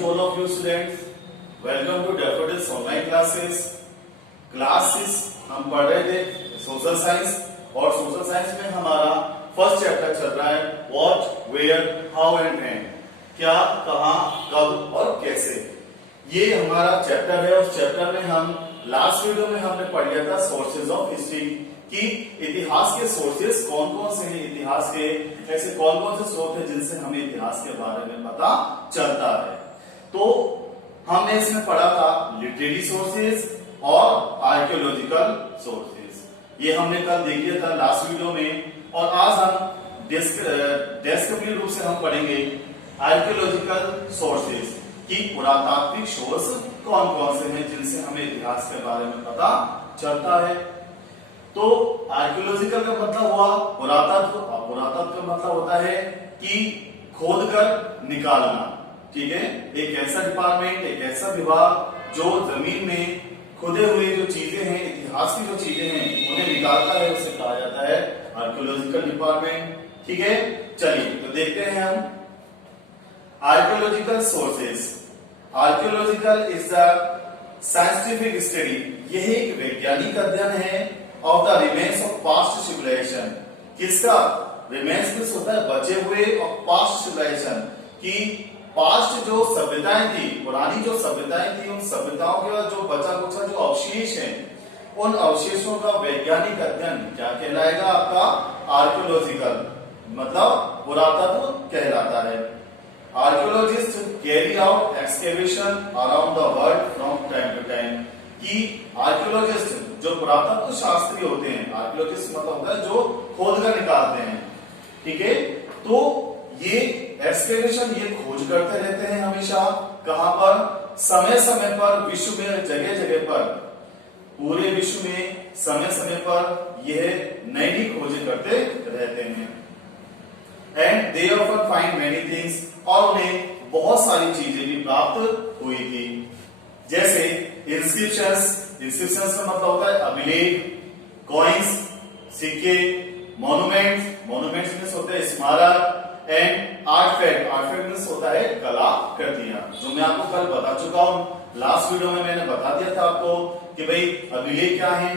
to all of you students. Welcome to Daffodils online classes. Classes हम पढ़ रहे थे सोशल साइंस और सोशल साइंस में हमारा फर्स्ट चैप्टर चल रहा है what, where, how and when. क्या, कहां, कब और कैसे। ये हमारा चैप्टर है। उस चैप्टर में हम लास्ट वीडियो में हमने पढ़ लिया था सोर्सेज ऑफ हिस्ट्री कि इतिहास के सोर्सेज कौन कौन से हैं। इतिहास के ऐसे कौन कौन से स्रोत हैं जिनसे हमें इतिहास के बारे में पता चलता है। तो हमने इसमें पढ़ा था लिटरेरी सोर्सेज और आर्कियोलॉजिकल सोर्सेज। ये हमने कल देख लिया था लास्ट वीडियो में। और आज हम डेस्क्रिप्टिव रूप से हम पढ़ेंगे आर्कियोलॉजिकल सोर्सेज की पुरातात्विक सोर्स कौन कौन से हैं जिनसे हमें इतिहास के बारे में पता चलता है। तो आर्कियोलॉजिकल का मतलब हुआ पुरातत्व और पुरातत्व का मतलब होता है कि खोद कर निकालना। ठीक है, एक ऐसा डिपार्टमेंट, एक ऐसा विभाग जो जमीन में खुदे हुए जो चीजें हैं, इतिहास की जो चीजें हैं उन्हें निकालता है, उसे कहा जाता है आर्कियोलॉजिकल डिपार्टमेंट। ठीक है, चलिए तो देखते हैं हम archaeological sources. Archaeological is the scientific study. यह एक वैज्ञानिक अध्ययन है of the remains of past civilization. किसका रिमेन्स किस होता है? बचे हुए और पास्ट सिविलाइजेशन की पास्ट जो सभ्यताएं थी, पुरानी जो सभ्यताएं थी, उन सभ्यताओं के जो बचा कुचा जो अवशेष हैं, उन अवशेषों का वैज्ञानिक अध्ययन क्या कहलाएगा? आपका आर्कियोलॉजिकल मतलब पुरातत्व कहलाता है। Archaeologist carry out excavation around the world from time to time. कि आर्कियोलॉजिस्ट जो पुरातत्व शास्त्री होते हैं, आर्कियोलॉजिस्ट मतलब होता है जो खोद कर निकालते हैं। ठीक है, तो ये एक्सकेवेशन ये खोज करते रहते हैं हमेशा। कहां पर? समय समय पर विश्व में जगह जगह पर, पूरे विश्व में समय समय पर यह नई खोजें करते रहते हैं। And they often find many things, और उन्हें बहुत सारी चीजें भी प्राप्त हुई थी। जैसे इंस्क्रिप्शंस। इंस्क्रिप्शंस का मतलब होता है अभिलेख, कॉइन्स सिक्के, मॉन्यूमेंट्स। मॉन्यूमेंट्स में होते हैं स्मारक, एंड आर्टफैक्ट। आर्टफैक्ट होता है कलाकृतियां, जो मैं आपको कल बता चुका हूं। लास्ट वीडियो में मैंने बता दिया था आपको कि भाई अभिलेख क्या है,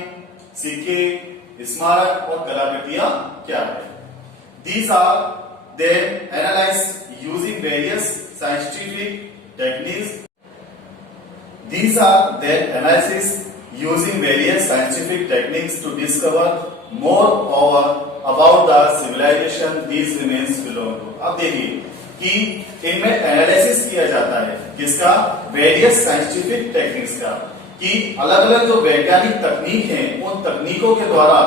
सिक्के, स्मारक और कलाकृतियां क्या है। These are then analysed using various scientific techniques. These are their analysis using various scientific techniques to discover more about the civilization these remains belong to। अब देखिए कि इनमें एनालिसिस किया जाता है किसका? वेरियस साइंटिफिक टेक्निक्स का। कि अलग अलग जो वैज्ञानिक तकनीक हैं उन तकनीकों के द्वारा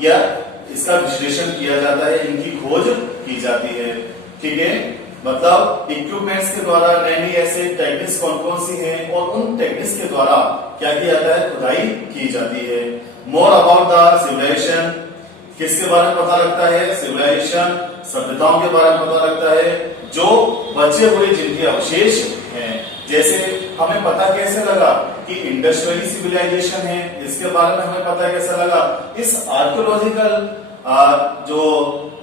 यह इसका विश्लेषण किया जाता है, इनकी खोज की जाती है। ठीक है, मतलब इक्विपमेंट्स के द्वारा नई नई ऐसे टेक्निक्स कौन कौन सी हैं और उन टेक्निक्स के द्वारा क्या किया जाता है? खुदाई की जाती है। More about the civilization. किसके बारे में पता लगता है? सिविलाइजेशन, सभ्यताओं के बारे में पता लगता है जो बचे हुए जिनके अवशेष हैं। जैसे हमें पता कैसे लगा कि इंडस वैली सिविलाइजेशन है, इसके बारे में हमें पता कैसे लगा? इस आर्कियोलॉजिकल जो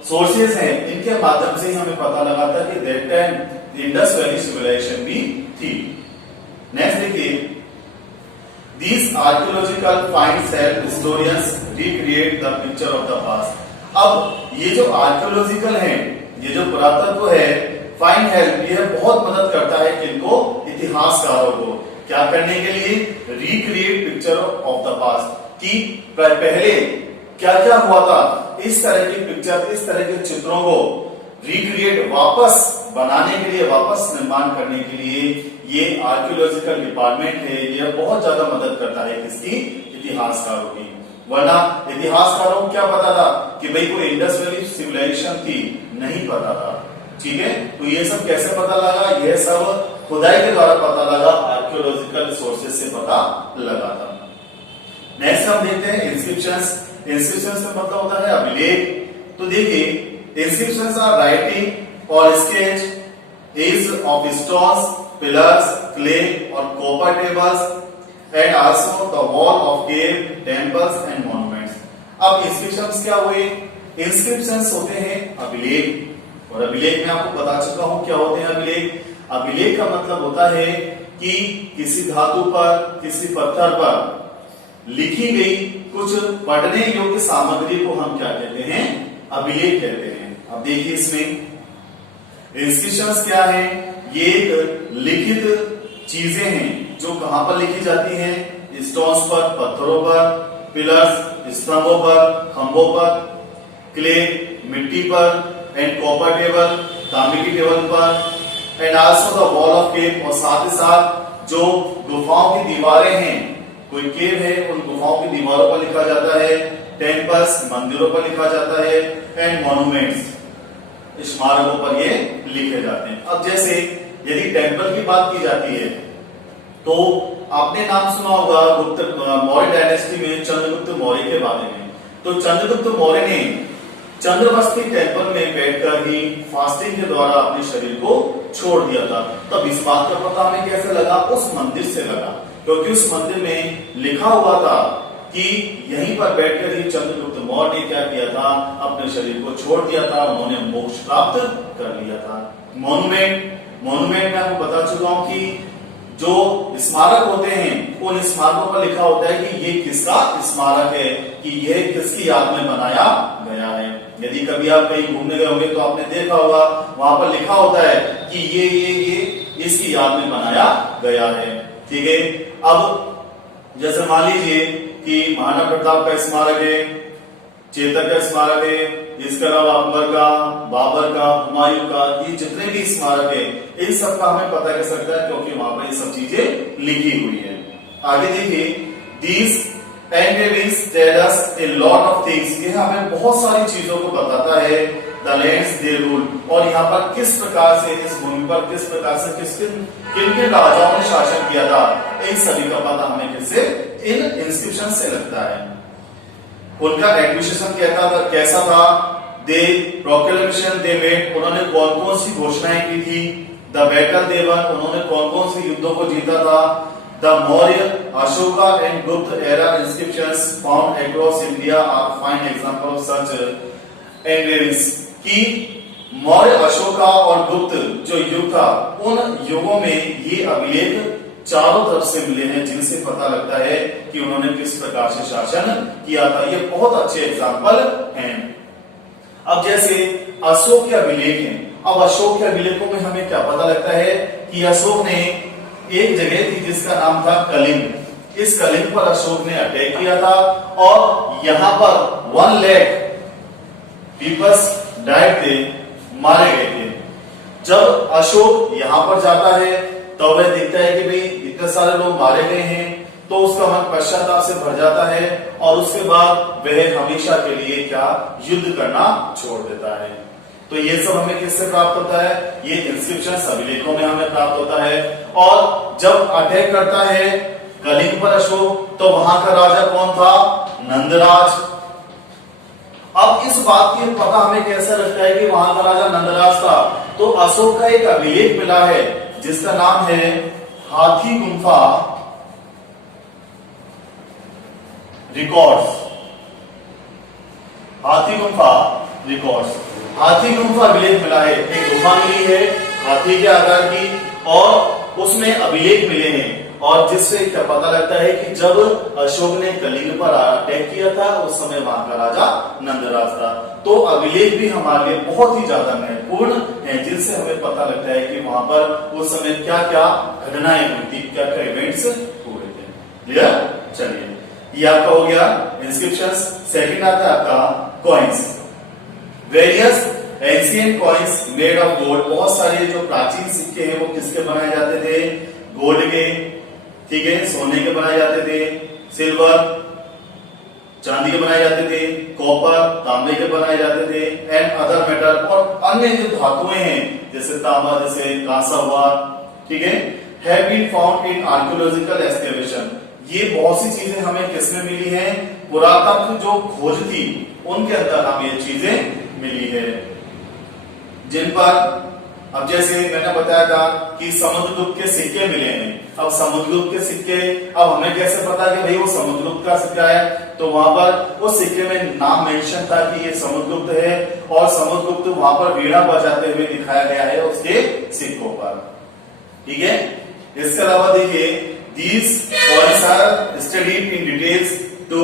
सोर्सेज हैं इनके माध्यम से ही हमें पता लगा था कि that time Indus valley civilization भी थी। नेक्स्ट देखिए, these archaeological finds help historians recreate the picture of the past. अब ये जो आर्कियोलॉजिकल है, ये जो पुरातत्व है, फाइंड हेल्प, यह बहुत मदद करता है किनको? इतिहासकारों को। क्या करने के लिए? Recreate picture of the past. कि पहले क्या क्या हुआ था, इस तरह की पिक्चर, इस तरह के चित्रों को रिक्रिएट, वापस बनाने के लिए, वापस निर्माण करने के लिए ये आर्कियोलॉजिकल डिपार्टमेंट है, ये बहुत ज्यादा मदद करता है किसकी? इतिहासकारों की। वरना इतिहासकारों को क्या पता था कि भाई कोई इंडस वैली सिविलाइजेशन थी? नहीं पता था। ठीक है, तो ये सब कैसे पता लगा? यह सब खुदाई के द्वारा पता लगा, आर्कियोलॉजिकल सोर्सेज से पता लगा था। नेक्स्ट हम देखते हैं इंस्क्रिप्शंस। इंस्क्रिप्शंस का मतलब होता है अभिलेख। तो देखिए, इंस्क्रिप्शंस आर राइटिंग और sketch is of stones, pillars, clay और copper tables and also the wall of cave, temples and monuments. अब इंस्क्रिप्शंस क्या हुए? इंस्क्रिप्शंस होते हैं अभिलेख, और अभिलेख में आपको बता चुका हूं क्या होते हैं अभिलेख। अभिलेख का मतलब होता है कि किसी धातु पर, किसी पत्थर पर लिखी गई कुछ पढ़ने योग्य सामग्री को हम क्या कहते हैं, अभिलेख कहते हैं। अब देखिए इसमें इंस्क्रिप्शंस क्या है, ये एक लिखित चीजें हैं जो कहां पर लिखी जाती हैं, स्टोन्स पर, पत्थरों पर, पिलर्स, स्तंभों पर, खंभों पर, क्ले, मिट्टी पर, एंड कॉपर टेबल, तांबे की टेबल पर, and also the wall of cave, और साथ ही साथ जो गुफाओं की दीवारें हैं, कोई केव है उन गुफाओं की दीवारों पर लिखा जाता है, टेम्पल्स, मंदिरों पर लिखा जाता है, एंड मॉन्यूमेंट्स, स्मारकों पर ये लिखे जाते हैं। अब जैसे यदि टेम्पल की बात की जाती है तो आपने नाम सुना होगा गुप्त मौर्य डायनेस्टी में चंद्रगुप्त मौर्य के बारे में। तो चंद्रगुप्त मौर्य ने चंद्रवस्ती टेम्पल में बैठकर ही फास्टिंग के द्वारा अपने शरीर को छोड़ दिया था। तब इस बात का पता हमें कैसे लगा, उस मंदिर से लगा, क्योंकि उस मंदिर में लिखा हुआ था कि यहीं पर बैठकर ही चंद्रगुप्त मौर्य ने क्या किया था, अपने शरीर को छोड़ दिया था, उन्होंने मोक्ष प्राप्त कर लिया था। मॉन्यूमेंट में आपको बता चुका हूं कि जो स्मारक होते हैं उन स्मारकों पर लिखा होता है कि ये किसका स्मारक है, कि ये किसकी याद में बनाया गया है। यदि कभी आप कहीं घूमने गए होंगे तो आपने देखा होगा वहां पर लिखा होता है कि ये इसकी याद में बनाया गया है। ठीक है, अब जैसे मान लीजिए कि महाराणा प्रताप का स्मारक है, चेतक का स्मारक है, इसके अलावा अकबर का, बाबर का, हुमायूं का, ये जितने भी स्मारक है इन सब का हमें पता कर सकता है क्योंकि वहां पर ये सब चीजें लिखी हुई है। आगे देखिए, these engravings tell us a lot of things, ये हमें बहुत सारी चीजों को बताता है। The lands they rule, और यहाँ पर किस प्रकार से इस भूमि पर किस प्रकार से किन किन राजाओं ने शासन किया था, इन सभी का पता हमें किससे, इन इंस्क्रिप्शन से लगता है। उनका एडमिनिस्ट्रेशन कैसा था, दे प्रोक्लेमेशन दे मेड, उन्होंने कौन कौन सी घोषणाएं की थी, द बैटल दे वन, उन्होंने कौन कौन से युद्धों को जीता था, the Maurya, Ashoka and Gupta era inscriptions found across India are fine example of such engravings, कि मौर्य, अशोका और गुप्त जो युग था उन युगों में ये अभिलेख चारों तरफ से मिले हैं जिनसे पता लगता है कि उन्होंने किस प्रकार से शासन किया था। ये बहुत अच्छे एग्जाम्पल हैं। अब जैसे अशोक के अभिलेख हैं, अब अशोक के अभिलेखों में हमें क्या पता लगता है कि अशोक ने एक जगह थी जिसका नाम था कलिंग, इस कलिंग पर अशोक ने अटैक किया था और यहां पर 1 लाख पीपल्स डाइड थे, मारे गए थे। जब अशोक यहां पर जाता है तो वह देखता है कि भाई इतने सारे लोग मारे गए हैं, तो उसका मन पश्चाताप से भर जाता है और उसके बाद वह हमेशा के लिए क्या, युद्ध करना छोड़ देता है। तो ये सब हमें किससे प्राप्त होता है, ये इंस्क्रिप्शन अभिलेखों में हमें प्राप्त होता है। और जब अटैक करता है कलिंग पर अशोक, तो वहां का राजा कौन था, नंदराज। अब इस बात की पता हमें कैसे लगता है कि वहां का राजा नंदराज था, तो अशोक का एक अभिलेख मिला है जिसका नाम है हाथी गुम्फा रिकॉर्ड्स, हाथी गुम्फा रिकॉर्ड्स, हाथी गुम्फा अभिलेख मिला है। एक गुफा मिली है हाथी के आकार की और उसमें अभिलेख मिले हैं, और जिससे क्या पता लगता है कि जब अशोक ने कलिंग पर अटैक किया था उस समय वहां का राजा नंदराज था। तो अभिलेख भी हमारे लिए बहुत ही ज्यादा महत्वपूर्ण है, जिनसे हमें पता लगता है कि वहां पर उस समय क्या क्या घटनाएं हुई थी, क्या क्या इवेंट्स हुए थे। क्लियर, चलिए ये आपका हो गया इंस्क्रिप्शंस। सेकंड आता है आपका coins, various ancient coins made of gold, बहुत सारे जो प्राचीन सिक्के हैं वो किसके बनाए जाते थे, गोल्ड के, ठीक है, सोने के बनाए जाते थे, सिल्वर चांदी के बनाए जाते थे, कॉपर तांबे के बनाए जाते थे, एंड अदर मेटल, और अन्य जो धातुएं हैं जैसे तांबा, जैसे कांसा हुआ, ठीक है, have been found in archaeological excavation. ये बहुत सी चीजें हमें किसमें मिली हैं, पुरातत्व जो खोज थी उनके अंदर हमें ये चीजें मिली है, जिन पर अब जैसे मैंने बताया था कि समुद्रगुप्त के सिक्के मिले हैं। अब समुद्रगुप्त के सिक्के, अब हमें कैसे पता कि भाई वो समुद्रगुप्त का सिक्का है, तो वहां पर उस सिक्के में नाम मेंशन था कि ये समुद्रगुप्त है, और समुद्रगुप्त वहां पर वीणा बजाते हुए दिखाया गया है उसके सिक्कों पर। ठीक है। इसके अलावा देखिए these coins are studied in details to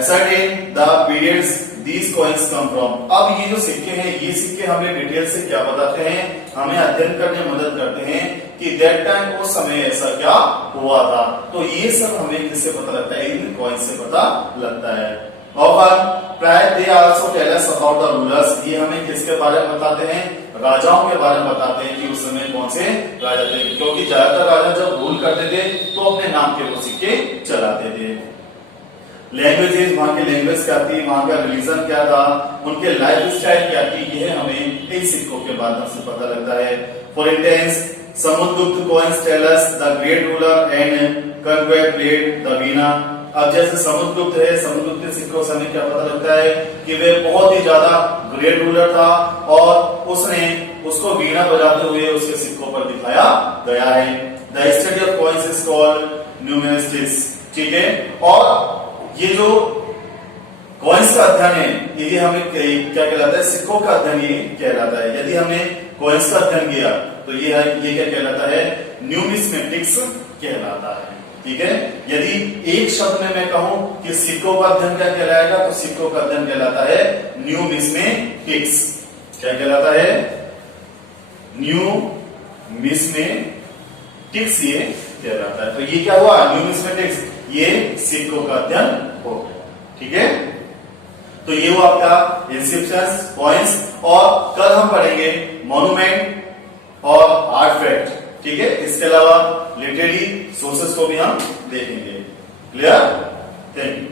ascertain the periods these coins come from। अब ये जो सिक्के हैं, ये सिक्के हमें डिटेल से क्या बताते हैं, हमें अध्ययन करने में मदद करते हैं कि दैट टाइम उस समय ऐसा क्या हुआ था। तो ये सब हमें किससे पता लगता है, इन कॉइन से पता लगता है। और प्राय they also tell us about the rulers, ये हमें किसके बारे में बताते हैं, राजाओं के बारे में बताते हैं कि उस समय कौन से राजा थे, क्योंकि ज्यादातर राजा जब रूल करते थे तो अपने नाम के वो सिक्के चलाते थे। लैंग्वेजेस, वहां की लैंग्वेज क्या थी, वहां का रिलीजन क्या था, उनके लाइफ स्टाइल क्या थी, यह हमें इन सिक्कों के माध्यम से पता लगता है। For instance Samudragupta coins tell us the great ruler and conquest played the veena. अब जैसे समुद्रगुप्त है, समुद्रगुप्त के सिक्कों से हमें क्या पता लगता है कि वे बहुत ही ज्यादा ग्रेट रूलर था और उसने उसको वीणा बजाते हुए उसके सिक्कों पर दिखाया गया है। The study of coins is called numismatics, ठीक है। और ये जो कॉइन्स का अध्ययन है, ये हमें क्या कहलाता है, सिक्कों का अध्ययन ये कहलाता है। यदि हमने कॉइन्स का अध्ययन किया तो ये क्या कहलाता है, न्यूमिस्मेटिक्स कहलाता है, ठीक है। यदि एक शब्द में मैं कहूं कि सिक्कों का अध्ययन क्या कहलाएगा, तो सिक्कों का अध्ययन कहलाता है न्यूमिस्मेटिक्स। क्या कहलाता है, न्यूमिस्मेटिक्स ये कहलाता है। तो ये क्या हुआ, न्यूमिस्मेटिक्स, ये सिक्कों का अध्ययन हो गया, ठीक है। तो ये हुआ आपका इंस्क्रिप्शंस, कॉइन्स, और कल हम पढ़ेंगे मॉन्यूमेंट और आर्टिफैक्ट, ठीक है। इसके अलावा लिटरेरी सोर्सेस को भी हम देखेंगे। क्लियर? Thank you.